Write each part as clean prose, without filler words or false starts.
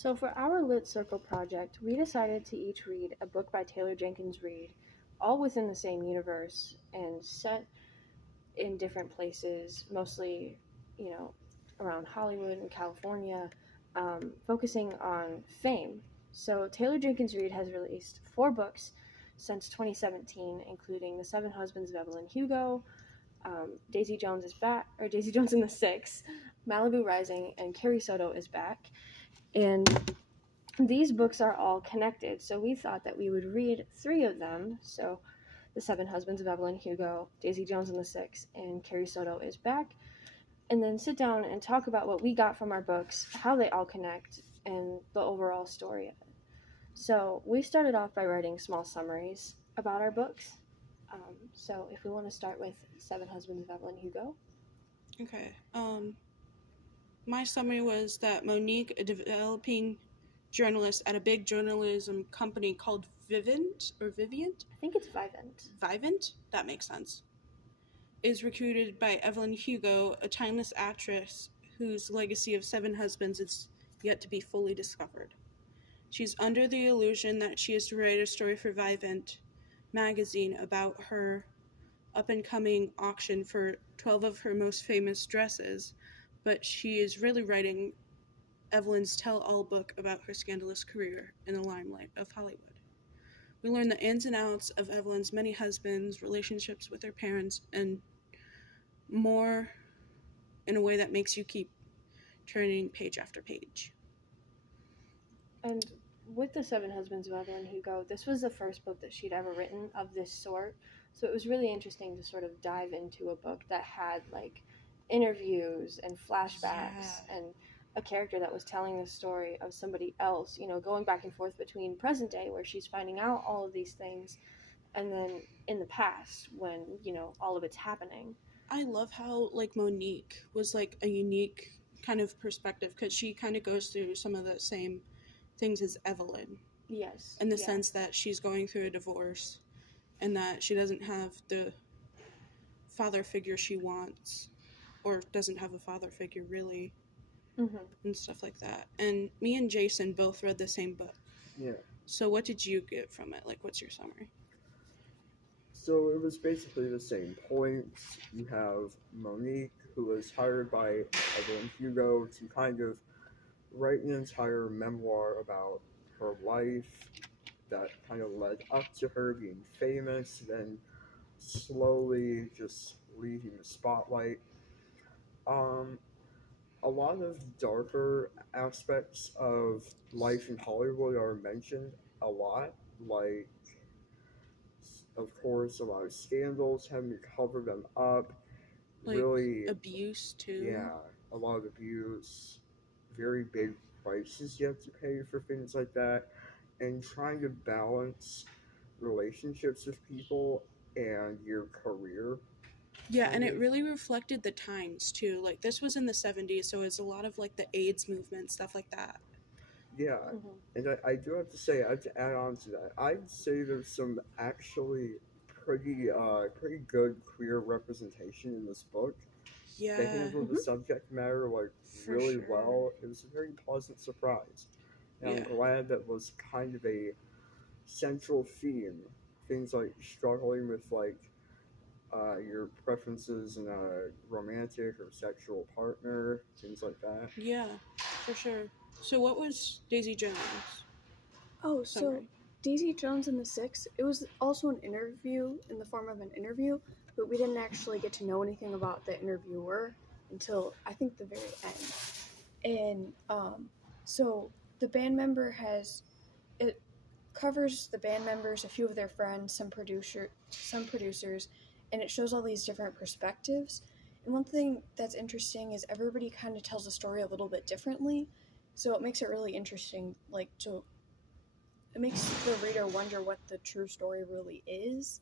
So, for our Lit Circle project, we decided to each read a book by Taylor Jenkins Reid, all within the same universe and set in different places, mostly, you know, around Hollywood and California, focusing on fame. So, Taylor Jenkins Reid has released four books since 2017, including The Seven Husbands of Evelyn Hugo, Daisy Jones is back, or Daisy Jones and the Six, Malibu Rising, and Carrie Soto is back. And these books are all connected, so we thought that we would read three of them. So, The Seven Husbands of Evelyn Hugo, Daisy Jones and the Six, and Carrie Soto is back, and then sit down and talk about what we got from our books, how they all connect, and the overall story of it. So, we started off by writing small summaries about our books. So, if we want to start with Seven Husbands of Evelyn Hugo. Okay. My summary was that Monique, a developing journalist at a big journalism company called Vivint, I think it's Vivint? That makes sense. Is recruited by Evelyn Hugo, a timeless actress whose legacy of seven husbands is yet to be fully discovered. She's under the illusion that she is to write a story for Vivint magazine about her up-and-coming auction for 12 of her most famous dresses, but she is really writing Evelyn's tell-all book about her scandalous career in the limelight of Hollywood. We learn the ins and outs of Evelyn's many husbands, relationships with her parents, and more in a way that makes you keep turning page after page. And with The Seven Husbands of Evelyn Hugo, this was the first book that she'd ever written of this sort. So it was really interesting to sort of dive into a book that had like interviews and flashbacks and a character that was telling the story of somebody else, going back and forth between present day where she's finding out all of these things and then in the past when, all of it's happening. I love how Monique was a unique kind of perspective because she kind of goes through some of the same things as Evelyn. Yes. In the sense that she's going through a divorce and that she doesn't have the father figure she wants or doesn't have a father figure really. Mm-hmm. And stuff like that. And me and Jason both read the same book. Yeah. So what did you get from it? What's your summary? So it was basically the same points. You have Monique, who was hired by Evelyn Hugo to kind of write an entire memoir about her life that kind of led up to her being famous, then slowly just leaving the spotlight. A lot of darker aspects of life in Hollywood are mentioned a lot, of course, a lot of scandals, having to cover them up. Really, abuse too. Yeah, a lot of abuse, very big prices you have to pay for things like that, and trying to balance relationships with people and your career. Yeah, and it really reflected the times too. This was in the 70s, so it's a lot of the AIDS movement, stuff like that. Yeah, and I do have to say, I have to add on to that. I'd say there's some actually pretty good queer representation in this book. Yeah, they handled the subject matter really well. It was a very pleasant surprise. And I'm glad that was kind of a central theme. Things like struggling with your preferences in a romantic or sexual partner, things like that. Yeah, for sure. So what was Daisy Jones? Oh, so Daisy Jones and the Six, it was also an interview in the form of an interview, but we didn't actually get to know anything about the interviewer until I think the very end. And so the band member it covers the band members, a few of their friends, some producers, and it shows all these different perspectives. And one thing that's interesting is everybody kind of tells the story a little bit differently, so it makes it really interesting. It makes the reader wonder what the true story really is,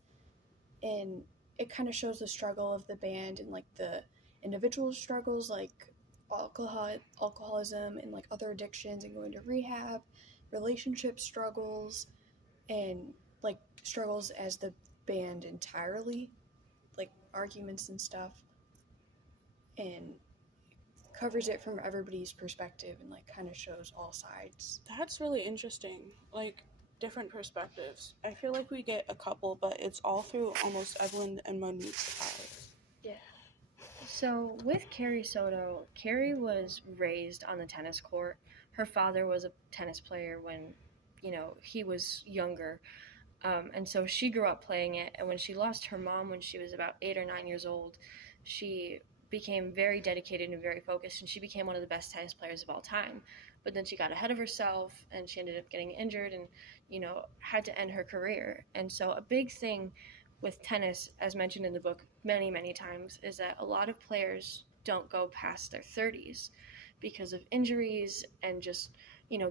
and it kind of shows the struggle of the band and the individual struggles alcoholism and other addictions and going to rehab, relationship struggles, and struggles as the band entirely, arguments and stuff, and covers it from everybody's perspective and like kind of shows all sides. That's really interesting. Like, different perspectives. I feel like we get a couple, but it's all through almost Evelyn and Monique's eyes. Yeah. So with Carrie Soto, Carrie was raised on the tennis court. Her father was a tennis player when, he was younger. And so she grew up playing it. And when she lost her mom when she was about 8 or 9 years old, she became very dedicated and very focused. And she became one of the best tennis players of all time. But then she got ahead of herself and she ended up getting injured and, had to end her career. And so a big thing with tennis, as mentioned in the book many, many times, is that a lot of players don't go past their 30s because of injuries and just,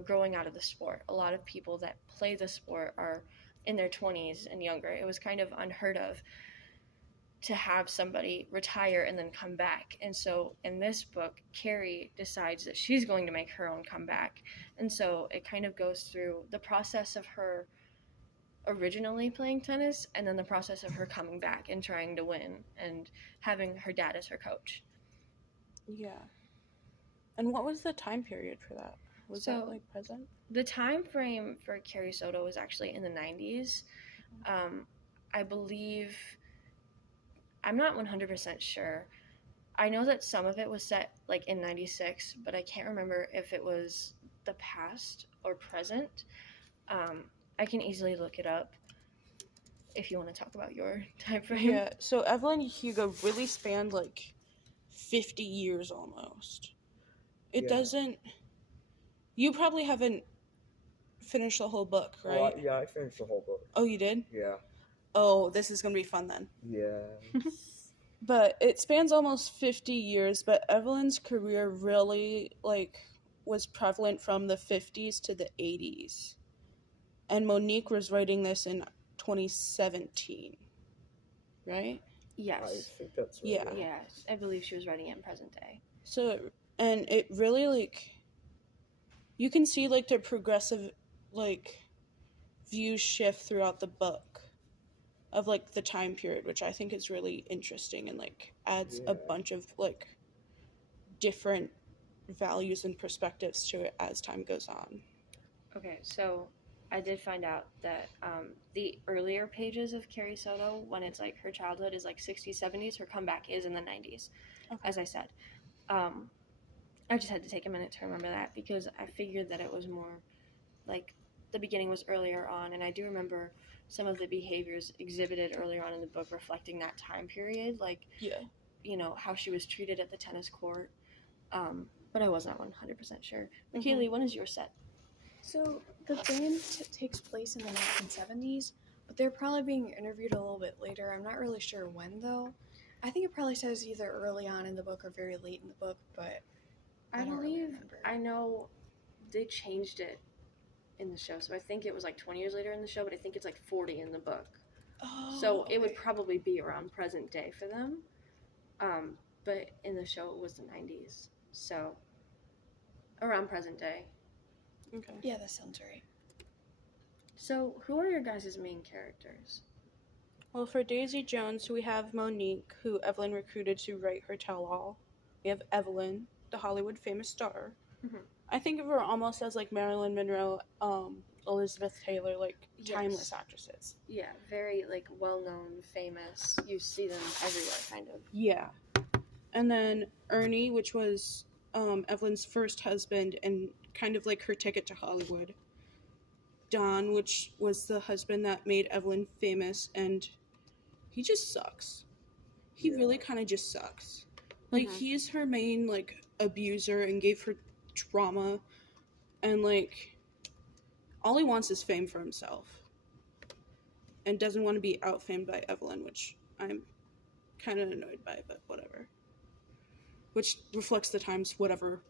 growing out of the sport. A lot of people that play the sport are in their 20s and younger. It was kind of unheard of to have somebody retire and then come back. And so in this book, Carrie decides that she's going to make her own comeback. And so it kind of goes through the process of her originally playing tennis and then the process of her coming back and trying to win and having her dad as her coach. Yeah. And what was the time period for that? Was that like present? The time frame for Carrie Soto was actually in the 90s. I believe, I'm not 100% sure. I know that some of it was set like in 96, but I can't remember if it was the past or present. I can easily look it up if you want to talk about your time frame. Yeah, so Evelyn Hugo really spanned like 50 years almost. It doesn't... You probably haven't finished the whole book, right? Yeah, I finished the whole book. Oh, you did? Yeah. Oh, this is going to be fun then. Yeah. But it spans almost 50 years, but Evelyn's career really, was prevalent from the 50s to the 80s. And Monique was writing this in 2017, right? Yes. I think that's right. Yeah. Yes, I believe she was writing it in present day. So, and it really, you can see, the progressive, views shift throughout the book of, the time period, which I think is really interesting and, adds a bunch of, different values and perspectives to it as time goes on. Okay, so I did find out that the earlier pages of Carrie Soto, when it's her childhood is 60s, 70s, her comeback is in the 90s, as I said. I just had to take a minute to remember that because I figured that it was more the beginning was earlier on, and I do remember some of the behaviors exhibited earlier on in the book reflecting that time period, how she was treated at the tennis court, but I was not 100% sure. McKaylee, when is your set? So the band takes place in the 1970s, but they're probably being interviewed a little bit later. I'm not really sure when, though. I think it probably says either early on in the book or very late in the book, but I don't really remember. I know they changed it in the show, so I think it was 20 years later in the show, but I think it's 40 in the book. Oh, so it would probably be around present day for them, but in the show it was the 90s, so around present day. Okay. Yeah, that sounds right. So who are your guys' main characters? Well, for Daisy Jones, we have Monique, who Evelyn recruited to write her tell-all. We have Evelyn, the Hollywood famous star. Mm-hmm. I think of her almost as Marilyn Monroe, Elizabeth Taylor, timeless actresses. Yeah, very well-known, famous. You see them everywhere, kind of. Yeah. And then Ernie, which was Evelyn's first husband and kind of her ticket to Hollywood. Don, which was the husband that made Evelyn famous, and he just sucks. He really kind of just sucks. He is her main, abuser and gave her trauma, and, all he wants is fame for himself. And doesn't want to be out-famed by Evelyn, which I'm kind of annoyed by, but whatever. Which reflects the times, whatever.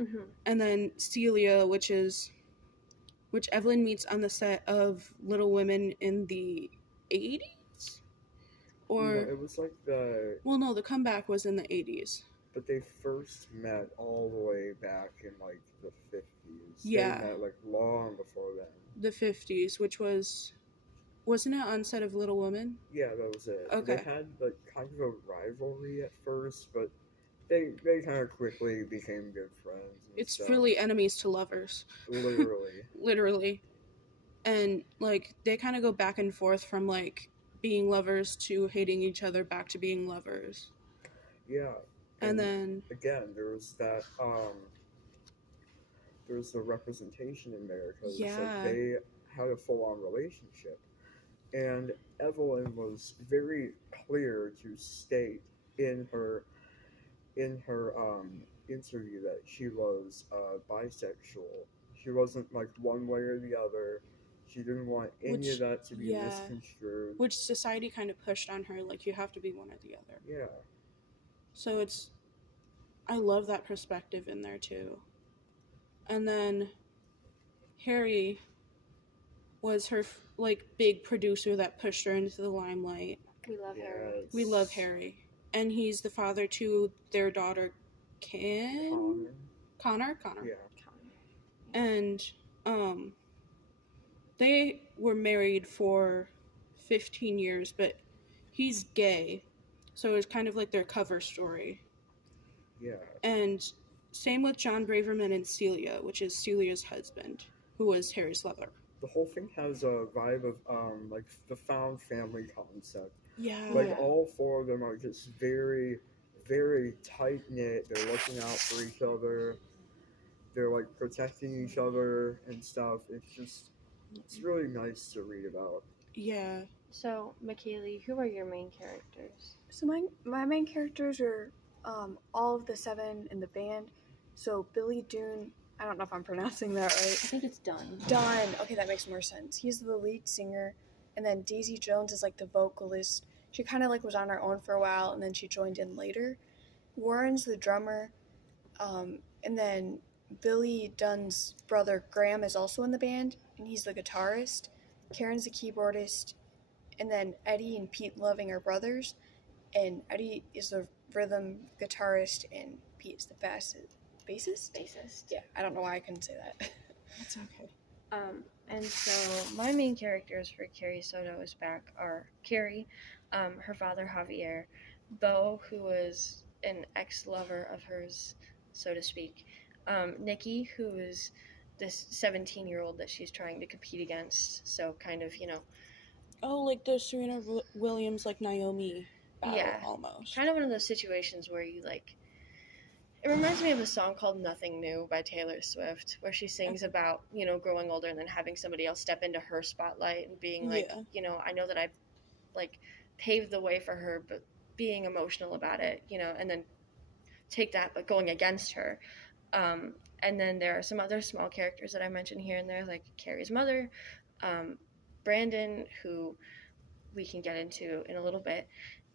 Mm-hmm. And then Celia, which Evelyn meets on the set of Little Women in the 80s? Or... No, it was the... Well, no, the comeback was in the 80s. But they first met all the way back in, the 50s. Yeah. They met, long before then. The 50s, which was... Wasn't it on set of Little Women? Yeah, that was it. Okay. They had, kind of a rivalry at first, but they kind of quickly became good friends. And It's stuff. really enemies to lovers. Literally. Literally. And like they kind of go back and forth from like being lovers to hating each other back to being lovers. Yeah. And then again, there's that there's the representation in there because like yeah, they had a full-on relationship, and Evelyn was very clear to state in her interview that she was bisexual. She wasn't like one way or the other. She didn't want any of that to be misconstrued. which society kind of pushed on her, like you have to be one or the other. Yeah. So I love that perspective in there too. And then Harry was her like big producer that pushed her into the limelight. We love Harry. We love Harry, and he's the father to their daughter, Connor. Yeah. And they were married for 15 years, but he's gay, so it's kind of like their cover story. Yeah. And same with John Braverman and Celia, which is Celia's husband, who was Harry's lover. The whole thing has a vibe of like the found family concept. Yeah. Like all four of them are just very, very tight knit. They're looking out for each other. They're like protecting each other and stuff. It's really nice to read about. Yeah. So, McKaylee, who are your main characters? So my main characters are all of the 7 in the band. So Billy Dune, I don't know if I'm pronouncing that right. I think it's Dunn. Dunn. Okay, that makes more sense. He's the lead singer, and then Daisy Jones is like the vocalist. She kind of like was on her own for a while, and then she joined in later. Warren's the drummer, and then Billy Dunn's brother Graham is also in the band, and he's the guitarist. Karen's the keyboardist, and then Eddie and Pete Loving are brothers, and Eddie is the rhythm guitarist, and Pete is the bassist. Bassist. Yeah, I don't know why I couldn't say that. That's okay. And so my main characters for Carrie Soto is back are Carrie, her father Javier, Bo, who was an ex-lover of hers, so to speak, Nikki, who is this 17-year-old that she's trying to compete against, so kind of, Oh, like the Serena Williams, like Naomi battle, Yeah. almost. kind of one of those situations where you like. It reminds me of a song called Nothing New by Taylor Swift, where she sings about, growing older and then having somebody else step into her spotlight and being like, I know that I, like, paved the way for her, but being emotional about it, and then take that, but going against her. And then there are some other small characters that I mentioned here and there, like Carrie's mother, Brandon, who we can get into in a little bit,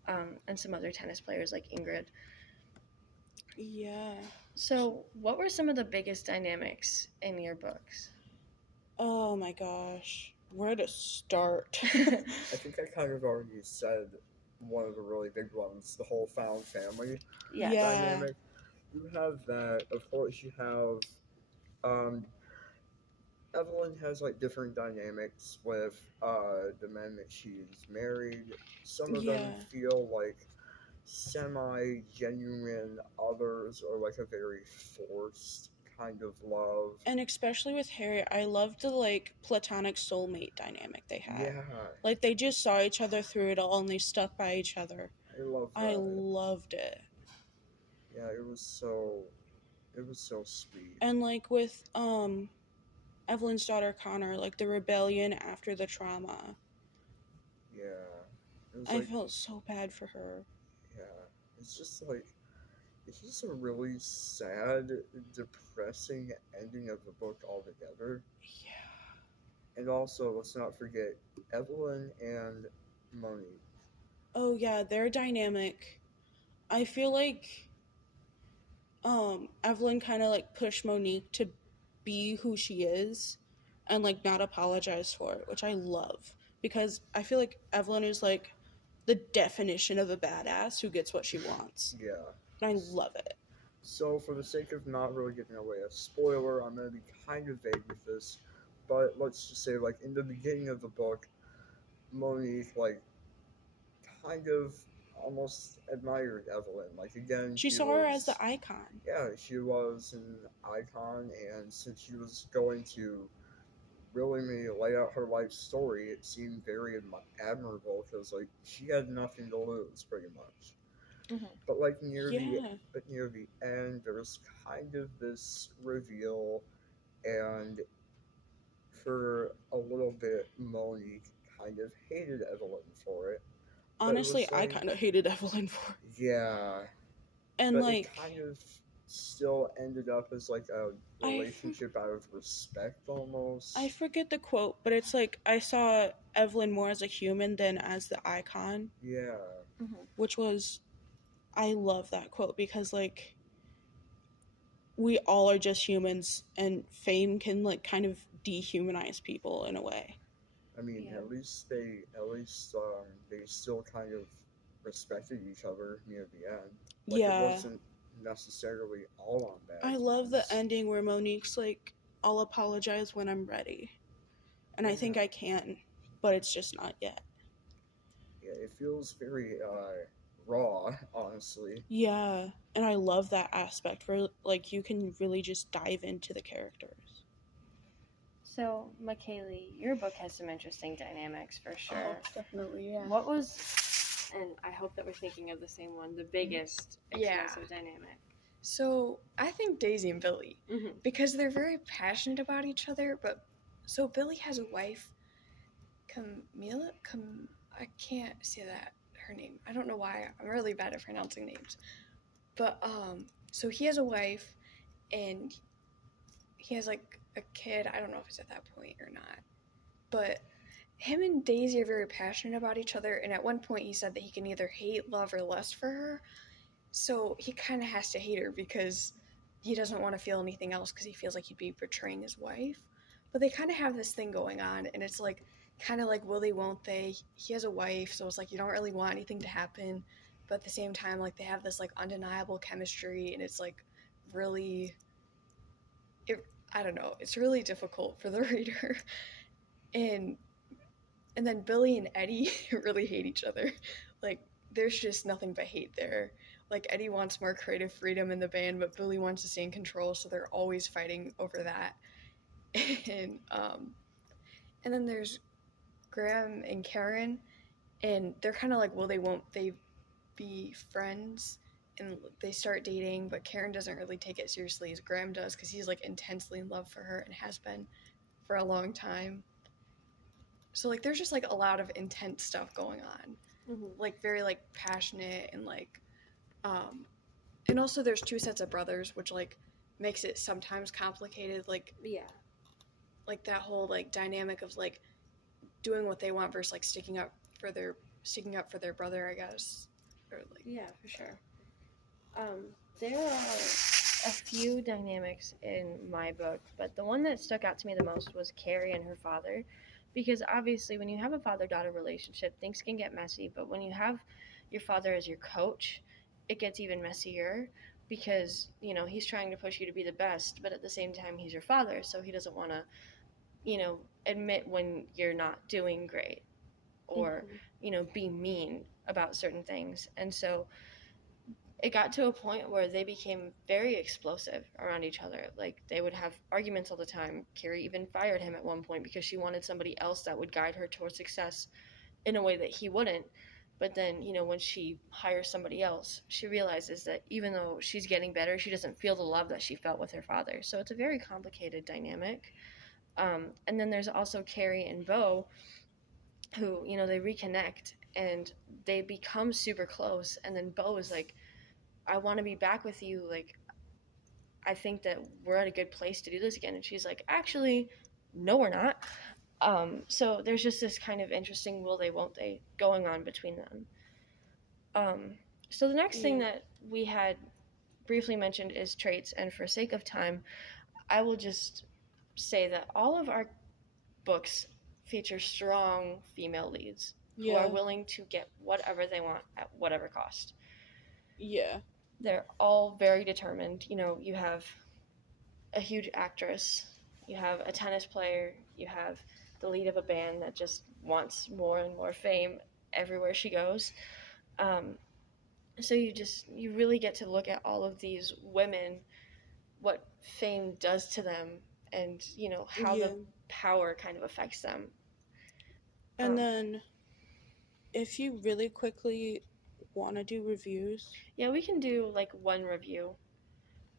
and some other tennis players like Ingrid. Yeah. So, what were some of the biggest dynamics in your books? Oh my gosh. Where to start? I think I kind of already said one of the really big ones, the whole found family dynamic. You have that. Of course, you have Evelyn has like different dynamics with the men that she's married. Some of them feel like semi-genuine, others are like a very forced kind of love. And especially with Harry, I loved the like platonic soulmate dynamic they had. Yeah. Like they just saw each other through it all and they stuck by each other. I love that. I loved it. Yeah, it was so sweet. And like with Evelyn's daughter Connor, like the rebellion after the trauma. Yeah. I felt so bad for her. Yeah. It's just a really sad, depressing ending of the book altogether. Yeah. And also, let's not forget Evelyn and Monique. Oh yeah, their dynamic. I feel like Evelyn kind of like pushed Monique to be who she is and like not apologize for it, which I love because I feel like Evelyn is like the definition of a badass who gets what she wants. Yeah. And I love it. So for the sake of not really giving away a spoiler, I'm going to be kind of vague with this, but let's just say like in the beginning of the book, Monique like kind of almost admired Evelyn. Like, again, She she saw her as was, the icon. yeah, she was an icon, and since she was going to willingly lay out her life story, it seemed very admirable because, like, she had nothing to lose, pretty much. Mhm. But like Yeah. near the end, there was kind of this reveal, and for a little bit, Monique kind of hated Evelyn for it. But it Honestly, was I like, kind of hated Evelyn for it. yeah, And but it like, kind of still ended up as like a I relationship out of respect I almost. forget the quote, but it's like I saw Evelyn more as a human than as the icon, Yeah, Mhm. which was I love that quote because like we all are just humans and fame can like kind of dehumanize people in a way. I mean, Yeah. at least they still kind of respected each other near the end. Like, it Yeah. wasn't necessarily all on bad I love the terms. ending where Monique's like, I'll apologize when I'm ready. And I think Yeah. I can, but it's just not yet. Yeah, it feels very raw, honestly. Yeah. And I love that aspect where like you can really just dive into the characters. So, McKaylee, your book has some interesting dynamics for sure. Oh, definitely, yeah. What was, and I hope that we're thinking of the same one, the biggest Yeah. explosive dynamic? So I think Daisy and Billy, Mm-hmm. because they're very passionate about each other. But so Billy has a wife, Camila. I can't say that her name. I don't know why. I'm really bad at pronouncing names. But so he has a wife, and he has like a kid. I don't know if it's at that point or not. But him and Daisy are very passionate about each other. And at one point, he said that he can either hate, love, or lust for her. So he kind of has to hate her because he doesn't want to feel anything else because he feels like he'd be betraying his wife. But they kind of have this thing going on, and it's like kind of like will they, won't they? He has a wife, so it's like you don't really want anything to happen, but at the same time, like they have this like undeniable chemistry, and it's like really, I don't know, it's really difficult for the reader, and then Billy and Eddie really hate each other, like there's just nothing but hate there. Like Eddie wants more creative freedom in the band, but Billy wants to stay in control, so they're always fighting over that. and and then there's Graham and Karen, and they're kind of like, will they, won't they be friends? And they start dating, but Karen doesn't really take it seriously as Graham does because he's like intensely in love for her and has been for a long time. So like there's just like a lot of intense stuff going on, like very like passionate and like and also there's two sets of brothers, which like makes it sometimes complicated, like Yeah. like that whole like dynamic of like doing what they want versus like sticking up for their brother, I guess. Or like Yeah, for sure. There are a few dynamics in my book, but the one that stuck out to me the most was Carrie and her father. Because obviously, when you have a father daughter relationship, things can get messy, but when you have your father as your coach, it gets even messier because, you know, he's trying to push you to be the best, but at the same time, he's your father, so he doesn't want to, you know, admit when you're not doing great or, you know, be mean about certain things. And so it got to a point where they became very explosive around each other. Like they would have arguments all the time. Carrie even fired him at one point because she wanted somebody else that would guide her towards success in a way that he wouldn't. But then, you know, when she hires somebody else, she realizes that even though she's getting better, she doesn't feel the love that she felt with her father. So it's a very complicated dynamic. And then there's also Carrie and Bo, who, you know, they reconnect and they become super close. And then Bo is like, I want to be back with you. Like, I think that we're at a good place to do this again. And she's like, actually, no, we're not. So there's just this kind of interesting will they, won't they going on between them. So the next thing that we had briefly mentioned is traits. And for sake of time, I will just say that all of our books feature strong female leads who are willing to get whatever they want at whatever cost. Yeah. They're all very determined. You know, you have a huge actress, you have a tennis player, you have the lead of a band that just wants more and more fame everywhere she goes. So you really get to look at all of these women, what fame does to them, and how Yeah. the power kind of affects them. And then, if you really quickly want to do reviews. Yeah, we can do like one review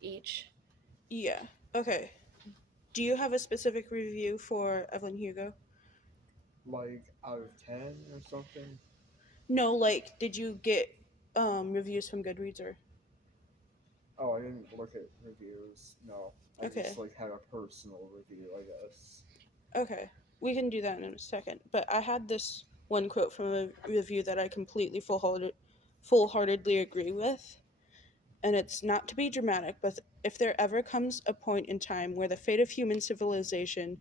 each. Yeah. Okay. Do you have a specific review for Evelyn Hugo? Like out of 10 or something? No, like, did you get reviews from Goodreads or? Oh, I didn't look at reviews. No, I Okay. just like had a personal review, I guess. Okay, we can do that in a second. But I had this one quote from a review that I completely full-heartedly agree with. And it's not to be dramatic, but if there ever comes a point in time where the fate of human civilization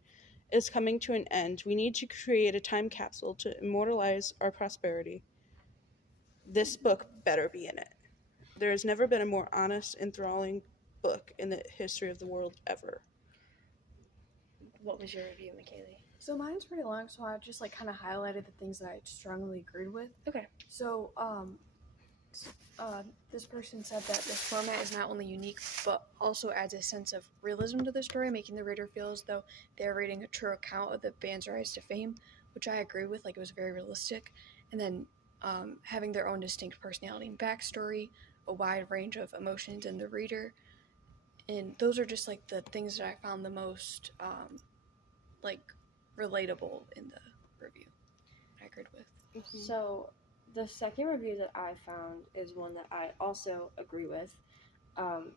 is coming to an end, we need to create a time capsule to immortalize our prosperity. This book better be in it. There has never been a more honest, enthralling book in the history of the world ever. What was your review, McKaylee? So mine's pretty long, so I just like kind of highlighted the things that I strongly agreed with. Okay. So this person said that this format is not only unique but also adds a sense of realism to the story, making the reader feel as though they're reading a true account of the band's rise to fame, which I agree with. Like, it was very realistic. And then having their own distinct personality and backstory, a wide range of emotions in the reader. And those are just like the things that I found the most like relatable in the review. I agreed with. So the second review that I found is one that I also agree with.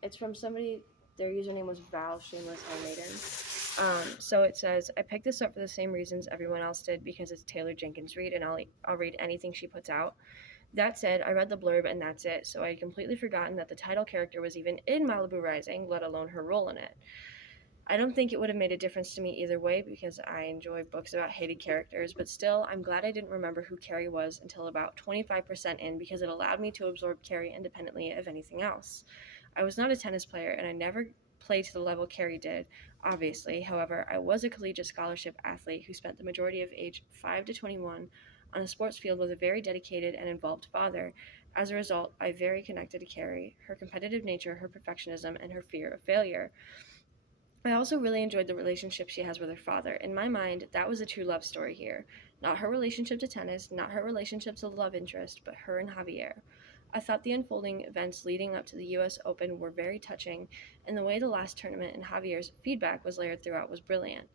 It's from somebody. Their username was Val Shameless Handmaiden. So it says, I picked this up for the same reasons everyone else did, because it's Taylor Jenkins Reid and I'll read anything she puts out. That said, I read the blurb and that's it, so I had completely forgotten that the title character was even in Malibu Rising, let alone her role in it. I don't think it would have made a difference to me either way, because I enjoy books about hated characters, but still, I'm glad I didn't remember who Carrie was until about 25% in, because it allowed me to absorb Carrie independently of anything else. I was not a tennis player, and I never played to the level Carrie did, obviously. However, I was a collegiate scholarship athlete who spent the majority of age 5 to 21 on a sports field with a very dedicated and involved father. As a result, I very connected to Carrie, her competitive nature, her perfectionism, and her fear of failure. I also really enjoyed the relationship she has with her father. In my mind, that was a true love story here. Not her relationship to tennis, not her relationship to the love interest, but her and Javier. I thought the unfolding events leading up to the US Open were very touching, and the way the last tournament and Javier's feedback was layered throughout was brilliant.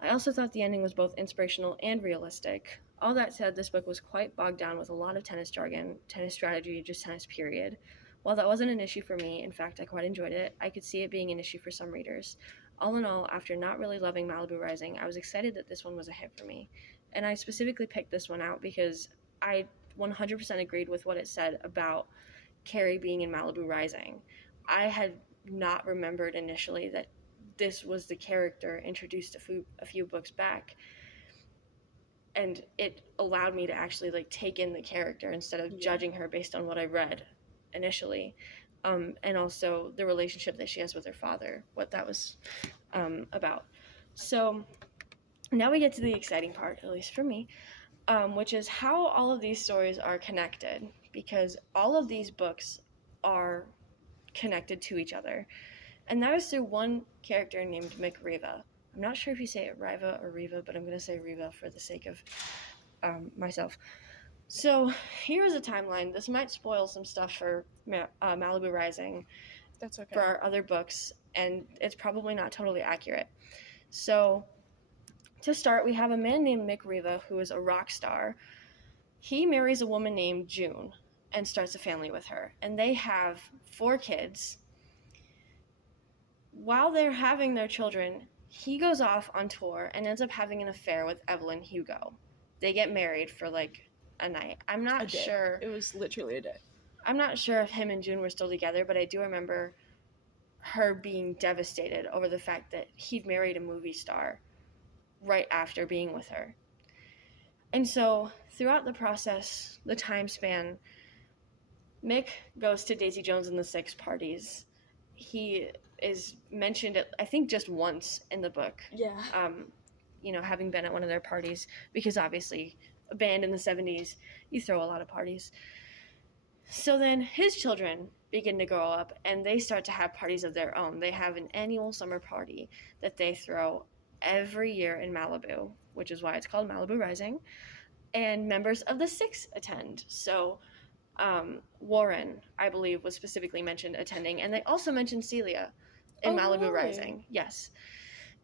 I also thought the ending was both inspirational and realistic. All that said, this book was quite bogged down with a lot of tennis jargon, tennis strategy, just tennis period. While that wasn't an issue for me, in fact, I quite enjoyed it, I could see it being an issue for some readers. All in all, after not really loving Malibu Rising, I was excited that this one was a hit for me. And I specifically picked this one out because I 100% agreed with what it said about Carrie being in Malibu Rising. I had not remembered initially that this was the character introduced a few books back, and it allowed me to actually like take in the character instead of judging her based on what I read initially, and also the relationship that she has with her father, what that was about. So now we get to the exciting part, at least for me, which is how all of these stories are connected, because all of these books are connected to each other, and that is through one character named Mick Riva. I'm not sure if you say it Riva or Riva, but I'm going to say Riva for the sake of myself. So here's a timeline. This might spoil some stuff for Malibu Rising. That's okay. For our other books, and it's probably not totally accurate. So to start, we have a man named Mick Riva who is a rock star. He marries a woman named June and starts a family with her, and they have 4 kids. While they're having their children, he goes off on tour and ends up having an affair with Evelyn Hugo. They get married for like a night. I'm not sure. It was literally a day. I'm not sure if him and June were still together, but I do remember her being devastated over the fact that he'd married a movie star right after being with her. And so throughout the process, the time span, Mick goes to Daisy Jones and the Six parties. He is mentioned, I think, just once in the book. Yeah. Having been at one of their parties, because obviously a band in the 70s, you throw a lot of parties. So then his children begin to grow up and they start to have parties of their own. They have an annual summer party that they throw every year in Malibu, which is why it's called Malibu Rising. And members of the Six attend. So Warren, I believe, was specifically mentioned attending. And they also mentioned Celia in Malibu really? Rising. Yes.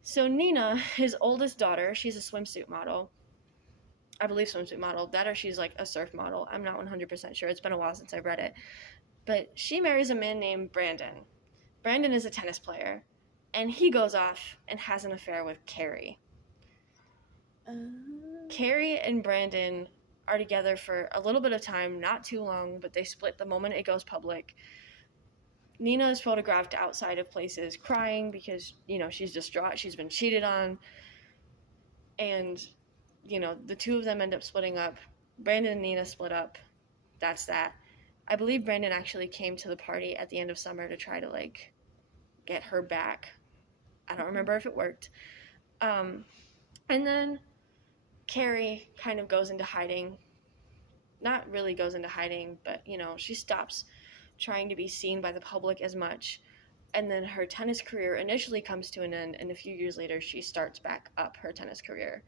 So Nina, his oldest daughter, she's a swimsuit model. I believe swimsuit model. That or she's like a surf model. I'm not 100% sure. It's been a while since I've read it. But she marries a man named Brandon. Brandon is a tennis player. And he goes off and has an affair with Carrie. Carrie and Brandon are together for a little bit of time, not too long, but they split the moment it goes public. Nina is photographed outside of places crying because, she's distraught. She's been cheated on. And, the two of them end up splitting up. Brandon and Nina split up. That's that. I believe Brandon actually came to the party at the end of summer to try to, get her back. I don't remember if it worked. And then Carrie kind of goes into hiding. Not really goes into hiding, but, she stops trying to be seen by the public as much. And then her tennis career initially comes to an end, and a few years later, she starts back up her tennis career.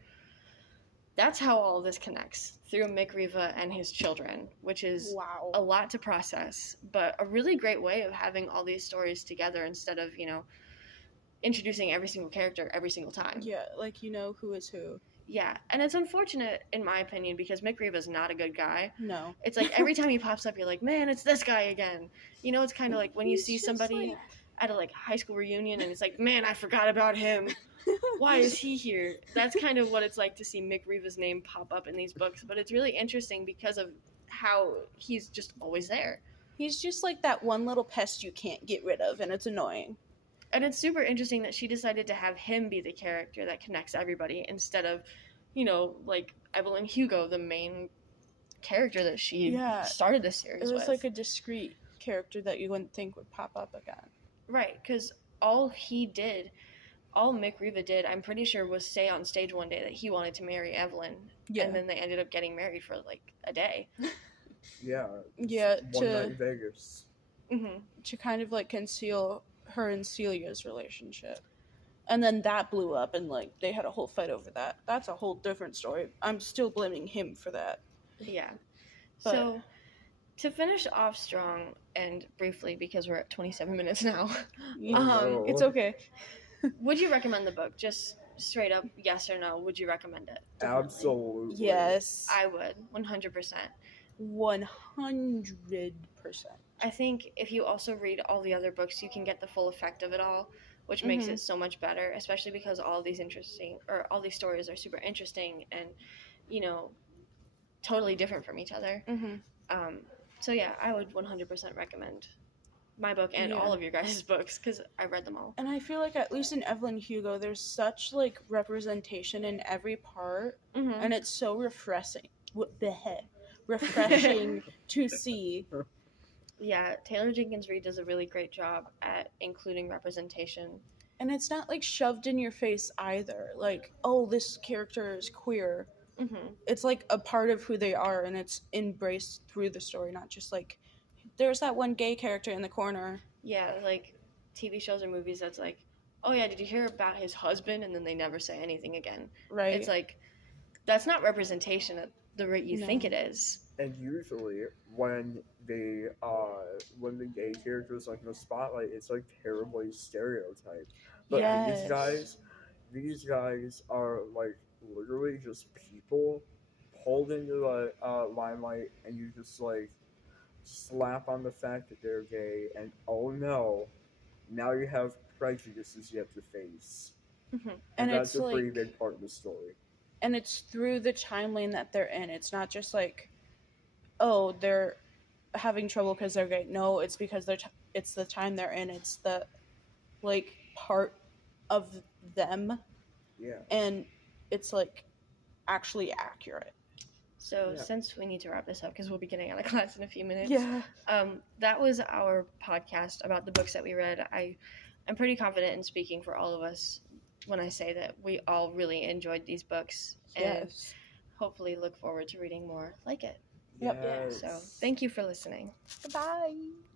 That's how all this connects, through Mick Riva and his children, which is a lot to process, but a really great way of having all these stories together instead of, introducing every single character every single time. Yeah, who is who. Yeah, and it's unfortunate, in my opinion, because Mick Riva's not a good guy. No. It's like every time he pops up, you're like, man, it's this guy again. It's kind of like when you see somebody at a high school reunion and it's like, man, I forgot about him. Why is he here? That's kind of what it's like to see Mick Riva's name pop up in these books. But it's really interesting because of how he's just always there. He's just like that one little pest you can't get rid of, and it's annoying. And it's super interesting that she decided to have him be the character that connects everybody instead of, Evelyn Hugo, the main character that she started this series with. It was like a discrete character that you wouldn't think would pop up again. Right, because all Mick Riva did, I'm pretty sure, was say on stage one day that he wanted to marry Evelyn. Yeah. And then they ended up getting married for a day. Yeah. One night in Vegas. Mm-hmm. To kind of conceal her and Celia's relationship. And then that blew up and they had a whole fight over that. That's a whole different story. I'm still blaming him for that. Yeah. But, so to finish off strong and briefly, because we're at 27 minutes now. It's okay. Would you recommend the book? Just straight up, yes or no, would you recommend it? Definitely. Absolutely. Yes. I would, 100%. 100%. I think if you also read all the other books, you can get the full effect of it all, which makes it so much better, especially because all these stories are super interesting and, totally different from each other. Mm-hmm. So yeah, I would 100% recommend my book and all of your guys' books because I read them all. And I feel like at least in Evelyn Hugo, there's such representation in every part, and it's so refreshing. What the heck? Refreshing to see. Yeah, Taylor Jenkins Reid does a really great job at including representation. And it's not shoved in your face either. This character is queer. Mm-hmm. It's a part of who they are, and it's embraced through the story, not just there's that one gay character in the corner. Yeah, TV shows or movies that's oh yeah, did you hear about his husband? And then they never say anything again. Right. It's that's not representation at the rate you think it is. And usually when the gay characters in the spotlight, it's terribly stereotyped. But these guys are literally just people pulled into the limelight, and you just slap on the fact that they're gay, and oh no, now you have prejudices you have to face. Mm-hmm. And that's a pretty big part of the story. And it's through the timeline that they're in. It's not just they're having trouble because they're gay. No, it's because it's the time they're in. It's the part of them. Yeah. And it's actually accurate. So since we need to wrap this up because we'll be getting out of class in a few minutes. Yeah. That was our podcast about the books that we read. I'm pretty confident in speaking for all of us when I say that we all really enjoyed these books and hopefully look forward to reading more like it. Yep. Yes. So thank you for listening. Goodbye.